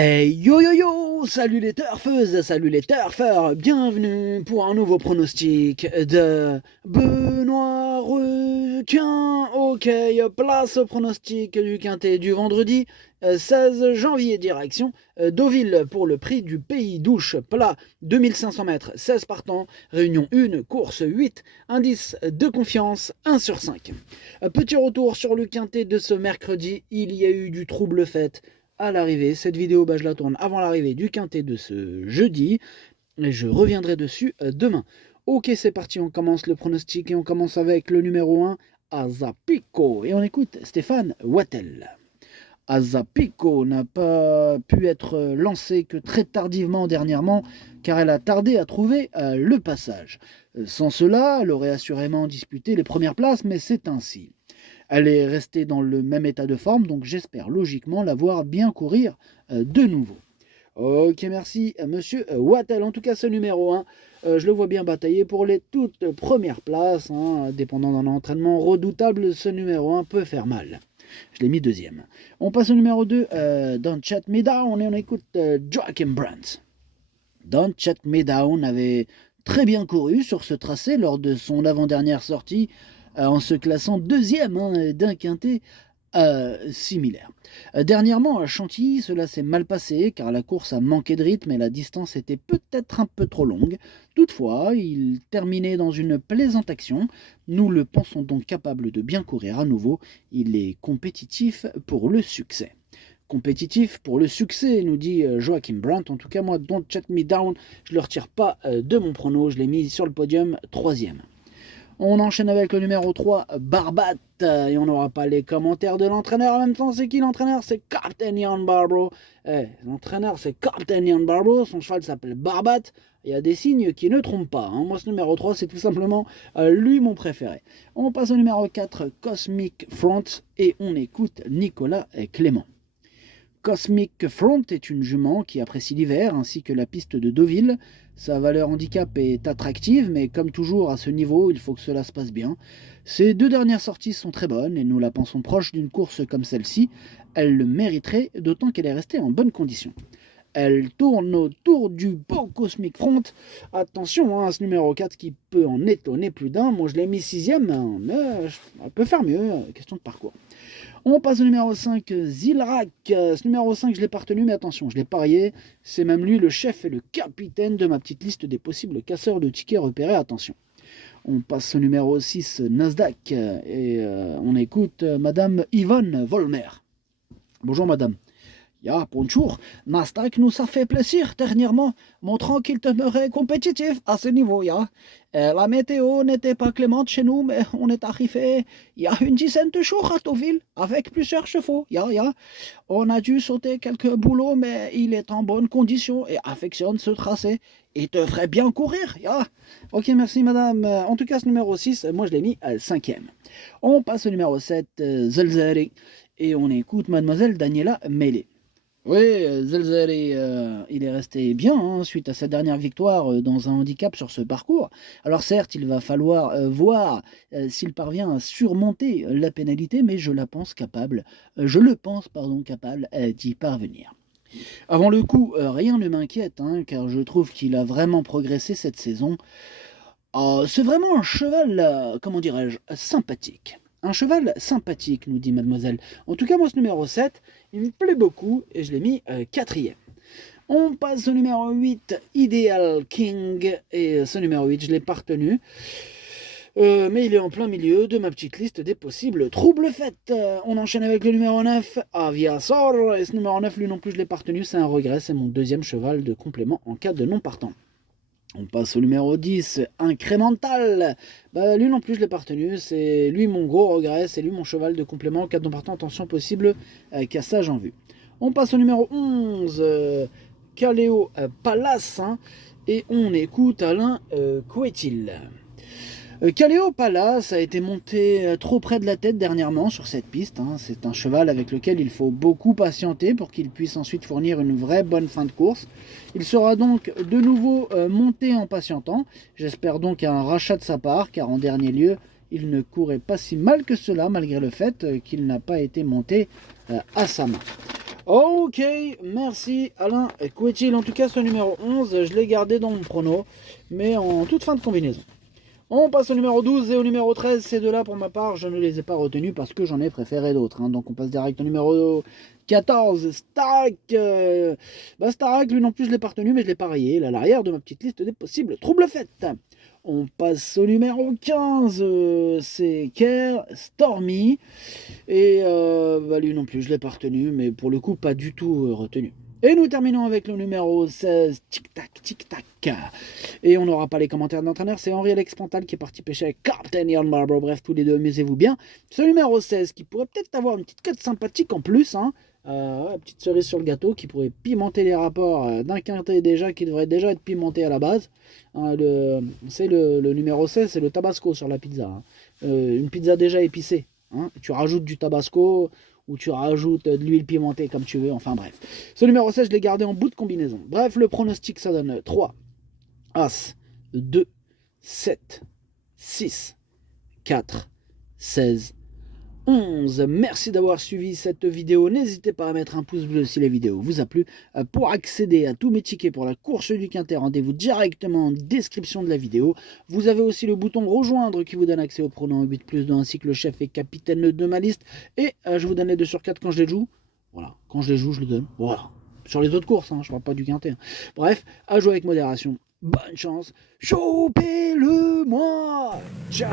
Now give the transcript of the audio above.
Hey yo yo yo, salut les turfeuses, salut les turfeurs, bienvenue pour un nouveau pronostic de Benoît Requin. Ok, place au pronostic du quintet du vendredi 16 janvier, direction Deauville pour le prix du Pays d'Ouche, plat 2500 mètres, 16 partants, réunion 1, course 8, indice de confiance 1 sur 5. Petit retour sur le quintet de ce mercredi, il y a eu du trouble fait à l'arrivée. Cette vidéo, je la tourne avant l'arrivée du quintet de ce jeudi. Et je reviendrai dessus demain. Ok, c'est parti, on commence le pronostic et on commence avec le numéro 1, Azapico. Et on écoute Stéphane Wattel. Azapico n'a pas pu être lancée que très tardivement dernièrement, car elle a tardé à trouver le passage. Sans cela, elle aurait assurément disputé les premières places, mais c'est ainsi. Elle est restée dans le même état de forme, donc j'espère logiquement la voir bien courir de nouveau. Ok, merci monsieur Wattel. En tout cas, ce numéro 1, je le vois bien batailler pour les toutes premières places. Dépendant d'un entraînement redoutable, ce numéro 1 peut faire mal. Je l'ai mis deuxième. On passe au numéro 2, Don't Shut Me Down, et on écoute Joachim Brandt. Don't Shut Me Down avait très bien couru sur ce tracé lors de son avant-dernière sortie, en se classant deuxième d'un quintet similaire. Dernièrement à Chantilly, cela s'est mal passé car la course a manqué de rythme et la distance était peut-être un peu trop longue. Toutefois, il terminait dans une plaisante action. Nous le pensons donc capable de bien courir à nouveau. Il est compétitif pour le succès. Compétitif pour le succès, nous dit Joachim Brandt. En tout cas, moi, Don't Shut Me Down, je ne le retire pas de mon prono. Je l'ai mis sur le podium troisième. On enchaîne avec le numéro 3, Barbat, et on n'aura pas les commentaires de l'entraîneur. En même temps, c'est qui l'entraîneur? C'est Captain Ian Barbro. L'entraîneur, c'est Captain Ian Barbro. Son cheval s'appelle Barbat. Il y a des signes qui ne trompent pas. Moi, ce numéro 3, c'est tout simplement lui mon préféré. On passe au numéro 4, Cosmic Front, et on écoute Nicolas Clément. Cosmic Front est une jument qui apprécie l'hiver ainsi que la piste de Deauville. Sa valeur handicap est attractive, mais comme toujours à ce niveau, il faut que cela se passe bien. Ses deux dernières sorties sont très bonnes et nous la pensons proche d'une course comme celle-ci. Elle le mériterait, d'autant qu'elle est restée en bonne condition. Elle tourne autour du beau Cosmic Front. Attention à ce numéro 4 qui peut en étonner plus d'un. Moi je l'ai mis sixième, mais elle peut faire mieux, question de parcours. On passe au numéro 5, Zilrak. Ce numéro 5, je ne l'ai pas retenu, mais attention, je l'ai parié. C'est même lui le chef et le capitaine de ma petite liste des possibles casseurs de tickets repérés. Attention. On passe au numéro 6, Nasdaq. Et on écoute Madame Yvonne Volmer. Bonjour Madame. Ja, bonjour. Nasdaq nous a fait plaisir dernièrement, montrant qu'il demeurait compétitif à ce niveau, ja. La météo n'était pas clémente chez nous, mais on est arrivé il y a une dizaine de jours à Deauville, avec plusieurs chevaux, ja. On a dû sauter quelques boulots, mais il est en bonne condition et affectionne ce tracé. Il devrait bien courir, ja. Ok, merci madame. En tout cas, ce numéro 6, moi je l'ai mis cinquième. On passe au numéro 7, Zelzeri, et on écoute mademoiselle Daniela Mele. Oui, Zelzeri, il est resté bien suite à sa dernière victoire dans un handicap sur ce parcours. Alors certes, il va falloir voir s'il parvient à surmonter la pénalité, mais je le pense capable d'y parvenir. Avant le coup, rien ne m'inquiète, car je trouve qu'il a vraiment progressé cette saison. C'est vraiment un cheval, comment dirais-je, sympathique. Un cheval sympathique, nous dit mademoiselle. En tout cas, moi, ce numéro 7, il me plaît beaucoup et je l'ai mis quatrième. On passe au numéro 8, Ideal King. Et ce numéro 8, je ne l'ai pas retenu. Mais il est en plein milieu de ma petite liste des possibles troubles faits. On enchaîne avec le numéro 9, Aviasor. Et ce numéro 9, lui non plus, je ne l'ai pas retenu. C'est un regret, c'est mon deuxième cheval de complément en cas de non partant. On passe au numéro 10, Incrémental. Lui non plus, je ne l'ai pas retenu. C'est lui mon gros regret. C'est lui mon cheval de complément. En cas de non partant, attention possible, cassage en vue. On passe au numéro 11, Caléo Palace. Et on écoute Alain Couetil. Caléo Palace a été monté trop près de la tête dernièrement sur cette piste. C'est un cheval avec lequel il faut beaucoup patienter pour qu'il puisse ensuite fournir une vraie bonne fin de course. Il sera donc de nouveau monté en patientant. J'espère donc un rachat de sa part, car en dernier lieu, il ne courait pas si mal que cela, malgré le fait qu'il n'a pas été monté à sa main. Ok, merci Alain Couetil. En tout cas, ce numéro 11, je l'ai gardé dans mon prono, mais en toute fin de combinaison. On passe au numéro 12 et au numéro 13. Ces deux-là, pour ma part, je ne les ai pas retenus parce que j'en ai préféré d'autres. Hein. Donc on passe direct au numéro 14, Starak. Starak, lui non plus, je ne l'ai pas retenu, mais je l'ai pas rayé. Il est à l'arrière de ma petite liste des possibles troubles faites. On passe au numéro 15, c'est Kerr Stormy. Et lui non plus, je ne l'ai pas retenu, mais pour le coup, pas du tout retenu. Et nous terminons avec le numéro 16, tic-tac. Et on n'aura pas les commentaires de l'entraîneur, c'est Henri-Alex Pantal qui est parti pêcher avec Captain Ian Marlborough. Bref, tous les deux, amusez-vous bien. Ce numéro 16 qui pourrait peut-être avoir une petite cote sympathique en plus, hein. Petite cerise sur le gâteau qui pourrait pimenter les rapports d'un quintet déjà qui devrait déjà être pimenté à la base. Hein, c'est le numéro 16, c'est le tabasco sur la pizza. Hein. Une pizza déjà épicée. Hein. Tu rajoutes du tabasco ou tu rajoutes de l'huile pimentée comme tu veux, enfin bref. Ce numéro 16, je l'ai gardé en bout de combinaison. Bref, le pronostic, ça donne 3, As, 2, 7, 6, 4, 16, 11. Merci d'avoir suivi cette vidéo. N'hésitez pas à mettre un pouce bleu si la vidéo vous a plu. Pour accéder à tous mes tickets pour la course du Quintet, rendez-vous directement en description de la vidéo. Vous avez aussi le bouton rejoindre qui vous donne accès au pronom 8+2 ainsi que le chef et capitaine de ma liste. Et je vous donne les 2 sur 4 quand je les joue. Voilà, quand je les joue, je le donne. Voilà. Sur les autres courses, hein, je parle pas du Quintet. Hein. Bref, à jouer avec modération. Bonne chance. Chopez-le-moi. Ciao.